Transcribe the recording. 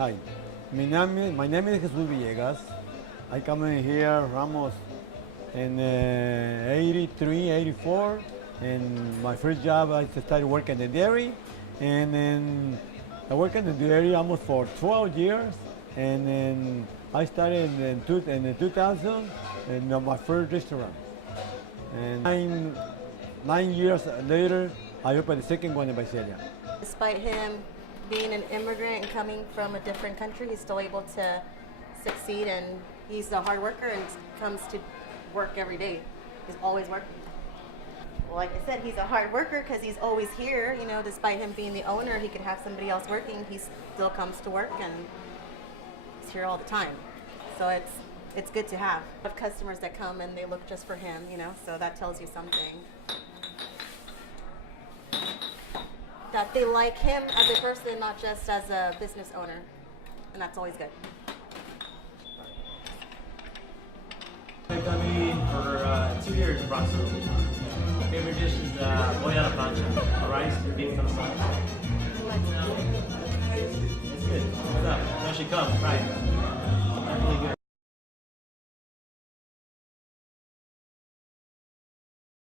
Hi, my name is Jesus Villegas. I come in here, Ramos, in 83, 84, and my first job I started working in the dairy, and then I worked in the dairy almost for 12 years, and then I started in 2000 in my first restaurant. And 9 years later, I opened the second one in Visalia. Despite him being an immigrant and coming from a different country, he's still able to succeed, and he's a hard worker and comes to work every day. He's always working. Well, like I said, he's a hard worker because he's always here. You know, despite him being the owner, he could have somebody else working. He still comes to work and he's here all the time. So it's good to have. I have customers that come and they look just for him, you know, so that tells you something. That they like him as a person, not just as a business owner. And that's always good. I've done me for 2 years approximately. My favorite dish is boy a la plancha, rice and beans on the side. It's good. What's up? You should come, right?